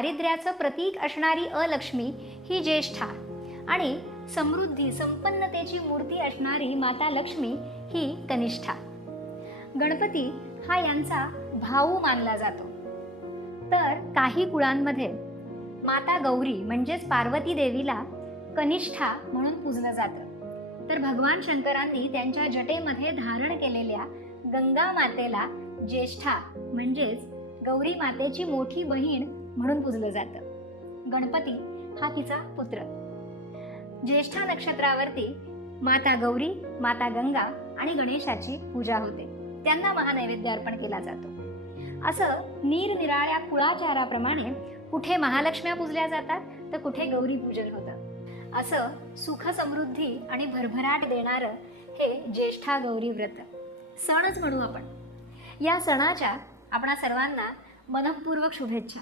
दारिद्र्याचं प्रतीक असणारी अलक्ष्मी ही ज्येष्ठा आणि समृद्धी संपन्नतेची मूर्ती असणारी माता लक्ष्मी ही कनिष्ठा. गणपती हा यांचा भाऊ मानला जातो. तर काही कुळांमध्ये माता गौरी म्हणजेच पार्वती देवीला कनिष्ठा म्हणून पूजलं जातं. तर भगवान शंकरांनी त्यांच्या जटेमध्ये धारण केलेल्या गंगा मातेला ज्येष्ठा म्हणजेच गौरी मातेची मोठी बहीण म्हणून पूजलं जातं. गणपती हा तिचा पुत्र. ज्येष्ठा नक्षत्रावरती माता गौरी, माता गंगा आणि गणेशाची पूजा होते. त्यांना महानैवेद्य अर्पण केला जातो. असं निरनिराळ्या कुळाचाराप्रमाणे कुठे महालक्ष्म्या पूजल्या जातात तर कुठे गौरी पूजन होतं. असं सुख समृद्धी आणि भरभराट देणारं हे ज्येष्ठा गौरी व्रत सणच म्हणू आपण. या सणाच्या आपणा सर्वांना मनःपूर्वक शुभेच्छा.